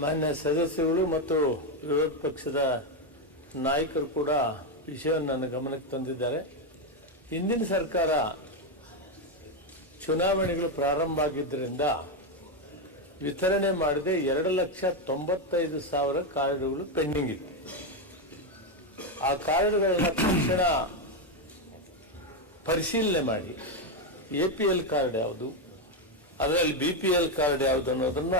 ಮಾನ್ಯ ಸದಸ್ಯರುಗಳು ಮತ್ತು ವಿರೋಧ ಪಕ್ಷದ ನಾಯಕರು ಕೂಡ ವಿಷಯವನ್ನು ನನ್ನ ಗಮನಕ್ಕೆ ತಂದಿದ್ದಾರೆ. ಹಿಂದಿನ ಸರ್ಕಾರ ಚುನಾವಣೆಗಳು ಪ್ರಾರಂಭ ಆಗಿದ್ದರಿಂದ ವಿತರಣೆ ಮಾಡದೆ ಎರಡು ಲಕ್ಷ ತೊಂಬತ್ತೈದು ಸಾವಿರ ಕಾರ್ಡುಗಳು ಪೆಂಡಿಂಗ್ ಇತ್ತು. ಆ ಕಾರ್ಡುಗಳನ್ನ ತಕ್ಷಣ ಪರಿಶೀಲನೆ ಮಾಡಿ ಎ ಪಿ ಎಲ್ ಕಾರ್ಡ್ ಯಾವುದು, ಅದರಲ್ಲಿ ಬಿ ಪಿ ಎಲ್ ಕಾರ್ಡ್ ಯಾವುದು ಅನ್ನೋದನ್ನ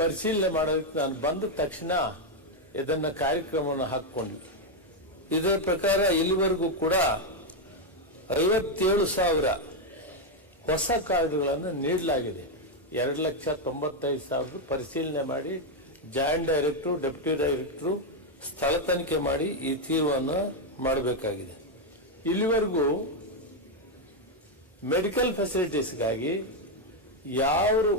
ಪರಿಶೀಲನೆ ಮಾಡೋದಕ್ಕೆ ನಾನು ಬಂದ ತಕ್ಷಣ ಇದನ್ನ ಕಾರ್ಯಕ್ರಮವನ್ನು ಹಾಕ್ಕೊಂಡ್ವಿ. ಇದರ ಪ್ರಕಾರ ಇಲ್ಲಿವರೆಗೂ ಕೂಡ ಐವತ್ತೇಳು ಸಾವಿರ ಹೊಸ ಕಾರ್ಡ್ಗಳನ್ನು ನೀಡಲಾಗಿದೆ. ಎರಡು ಲಕ್ಷ ತೊಂಬತ್ತೈದು ಸಾವಿರ ಪರಿಶೀಲನೆ ಮಾಡಿ, ಜಾಯಿಂಟ್ ಡೈರೆಕ್ಟ್ರು ಡೆಪ್ಯೂಟಿ ಡೈರೆಕ್ಟ್ರು ಸ್ಥಳ ತನಿಖೆ ಮಾಡಿ ಈ ತೀರ್ಮಾನ ಮಾಡಬೇಕಾಗಿದೆ. ಇಲ್ಲಿವರೆಗೂ ಮೆಡಿಕಲ್ ಫೆಸಿಲಿಟೀಸ್ಗಾಗಿ ಯಾರು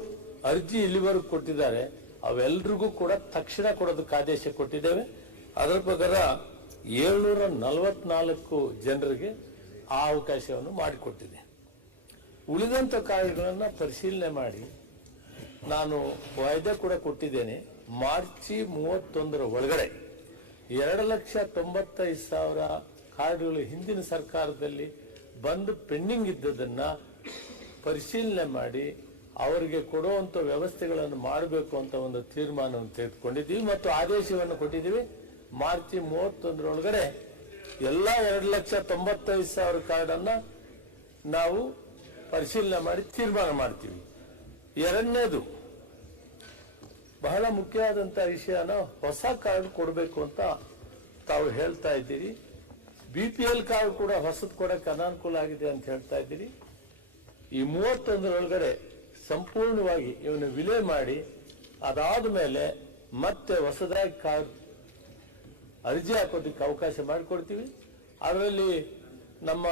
ಅರ್ಜಿ ಇಲ್ಲಿವರೆಗೂ ಕೊಟ್ಟಿದ್ದಾರೆ, ಅವೆಲ್ರಿಗೂ ಕೂಡ ತಕ್ಷಣ ಕೊಡೋದಕ್ಕೆ ಆದೇಶ ಕೊಟ್ಟಿದ್ದೇವೆ. ಅದರ ಪ್ರಕಾರ ಏಳ್ನೂರ ನಲವತ್ನಾಲ್ಕು ಜನರಿಗೆ ಆ ಅವಕಾಶವನ್ನು ಮಾಡಿಕೊಟ್ಟಿದೆ. ಉಳಿದಂಥ ಕಾರ್ಯಗಳನ್ನು ಪರಿಶೀಲನೆ ಮಾಡಿ, ನಾನು ವಾಯ್ದೆ ಕೂಡ ಕೊಟ್ಟಿದ್ದೇನೆ, ಮಾರ್ಚಿ ಮೂವತ್ತೊಂದರ ಒಳಗಡೆ ಎರಡು ಲಕ್ಷ ತೊಂಬತ್ತೈದು ಸಾವಿರ ಕಾರ್ಡ್ಗಳು ಹಿಂದಿನ ಸರ್ಕಾರದಲ್ಲಿ ಬಂದು ಪೆಂಡಿಂಗ್ ಇದ್ದದನ್ನು ಪರಿಶೀಲನೆ ಮಾಡಿ ಅವರಿಗೆ ಕೊಡುವಂತ ವ್ಯವಸ್ಥೆಗಳನ್ನು ಮಾಡಬೇಕು ಅಂತ ಒಂದು ತೀರ್ಮಾನವನ್ನು ತೆಗೆದುಕೊಂಡಿದ್ದೀವಿ ಮತ್ತು ಆದೇಶವನ್ನು ಕೊಟ್ಟಿದ್ದೀವಿ. ಮಾರ್ಚ್ ಮೂವತ್ತೊಂದರೊಳಗಡೆ ಎಲ್ಲ ಎರಡು ಲಕ್ಷ ತೊಂಬತ್ತೈದು ಸಾವಿರ ಕಾರ್ಡನ್ನು ನಾವು ಪರಿಶೀಲನೆ ಮಾಡಿ ತೀರ್ಮಾನ ಮಾಡ್ತೀವಿ. ಎರಡನೇದು, ಬಹಳ ಮುಖ್ಯವಾದಂತ ವಿಷಯನ ಹೊಸ ಕಾರ್ಡ್ ಕೊಡಬೇಕು ಅಂತ ತಾವು ಹೇಳ್ತಾ ಇದ್ದೀರಿ. ಬಿ ಪಿ ಎಲ್ ಕಾರ್ಡ್ ಕೂಡ ಹೊಸದು ಕೊಡಕ್ಕೆ ಅನಾನುಕೂಲ ಆಗಿದೆ ಅಂತ ಹೇಳ್ತಾ ಇದ್ದೀರಿ. ಈ ಮೂವತ್ತೊಂದರೊಳಗಡೆ ಸಂಪೂರ್ಣವಾಗಿ ಇವನ್ನ ವಿಲೆ ಮಾಡಿ ಅದಾದ ಮೇಲೆ ಮತ್ತೆ ಹೊಸದಾಗಿ ಕಾರ್ಡ್ ಅರ್ಜಿ ಹಾಕೋದಕ್ಕೆ ಅವಕಾಶ ಮಾಡಿಕೊಡ್ತೀವಿ. ಅದರಲ್ಲಿ ನಮ್ಮ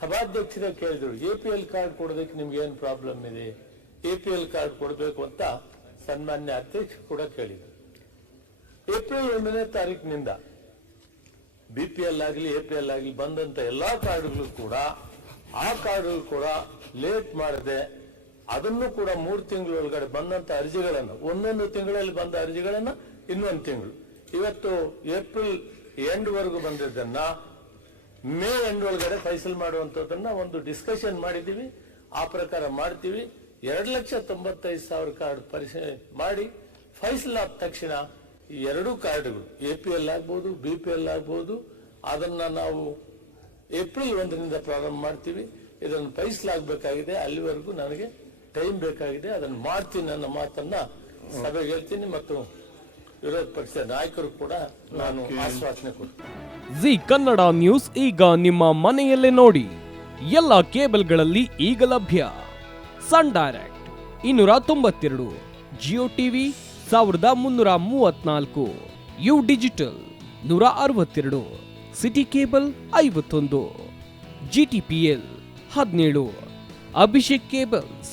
ಸಭಾಧ್ಯಕ್ಷರೇ ಕೇಳಿದ್ರು, ಎ ಪಿ ಎಲ್ ಕಾರ್ಡ್ ಕೊಡೋದಕ್ಕೆ ನಿಮ್ಗೆ ಏನು ಪ್ರಾಬ್ಲಮ್ ಇದೆ? ಎ ಪಿ ಎಲ್ ಕಾರ್ಡ್ ಕೊಡಬೇಕು ಅಂತ ಸನ್ಮಾನ್ಯ ಅಧ್ಯಕ್ಷ ಕೂಡ ಕೇಳಿದ್ರು. ಏಪ್ರಿಲ್ ಒಂದನೇ ತಾರೀಕಿನಿಂದ ಬಿ ಪಿ ಎಲ್ ಆಗಲಿ, ಎ ಪಿ ಎಲ್ ಆಗಲಿ ಬಂದಂತ ಎಲ್ಲಾ ಕಾರ್ಡ್ಗಳು ಕೂಡ ಆ ಕಾರ್ಡ್ಗಳು ಕೂಡ ಲೇಟ್ ಮಾಡದೆ ಅದನ್ನು ಕೂಡ ಮೂರು ತಿಂಗಳೊಳಗಡೆ ಬಂದಂತ ಅರ್ಜಿಗಳನ್ನು, ಒಂದೊಂದು ತಿಂಗಳಲ್ಲಿ ಬಂದ ಅರ್ಜಿಗಳನ್ನು ಇನ್ನೊಂದು ತಿಂಗಳು. ಇವತ್ತು ಏಪ್ರಿಲ್ ಎಂಡ್ ವರೆಗೂ ಬಂದಿದ್ದನ್ನ, ಮೇ ಎಂಡ್ ಒಳಗಡೆ ಫೈಸಲ್ ಮಾಡುವಂತದನ್ನ ಒಂದು ಡಿಸ್ಕಷನ್ ಮಾಡಿದ್ದೀವಿ. ಆ ಪ್ರಕಾರ ಮಾಡ್ತೀವಿ. ಎರಡು ಲಕ್ಷ ತೊಂಬತ್ತೈದು ಸಾವಿರ ಕಾರ್ಡ್ ಪರಿಶೀಲನೆ ಮಾಡಿ ಫೈಸಲ್ ಆದ ತಕ್ಷಣ ಈ ಎರಡೂ ಕಾರ್ಡ್ಗಳು, ಎ ಪಿ ಎಲ್ ಆಗ್ಬೋದು, ಬಿ ಪಿ ಎಲ್ ಆಗ್ಬೋದು, ಅದನ್ನ ನಾವು ಏಪ್ರಿಲ್ ಒಂದರಿಂದ ಪ್ರಾರಂಭ ಮಾಡ್ತೀವಿ. ಇದನ್ನು ಫೈಸಲಾಗಬೇಕಾಗಿದೆ ಅಲ್ಲಿವರೆಗೂ ನನಗೆ ಟೈಮ್ ಬೇಕಾಗಿದೆ ಅದನ್ನು ಮಾಡ್ತೀನಿ ನನ್ನ ಮಾತನ್ನ ಸಭೆಗೆ ಹೇಳ್ತೀನಿ ಮತ್ತು ವಿರೋಧ ಪಕ್ಷದ ನಾಯಕರು ಕೂಡ ನಾನು ಆಶ್ವಾಸನೆ ಕೊಡ್ತೀನಿ. ಜಿ ಕನ್ನಡ ನ್ಯೂಸ್ ಈಗ ನಿಮ್ಮ ಮನೆಯಲ್ಲೇ ನೋಡಿ. ಎಲ್ಲ ಕೇಬಲ್ಗಳಲ್ಲಿ ಈಗ ಲಭ್ಯ. ಸನ್ ಡೈರೆಕ್ಟ್ ಇನ್ನೂರ ತೊಂಬತ್ತೆರಡು ಜಿಯೋ ಟಿವಿ ಸಾವಿರದ ಮುನ್ನೂರ ಮೂವತ್ನಾಲ್ಕು ಯು ಡಿಜಿಟಲ್ ನೂರ ಅರವತ್ತೆರಡು ಸಿಟಿ ಕೇಬಲ್ ಐವತ್ತೊಂದು ಜಿ ಟಿ ಪಿ ಎಲ್ ಹದಿನೇಳು ಅಭಿಷೇಕ್ ಕೇಬಲ್ಸ್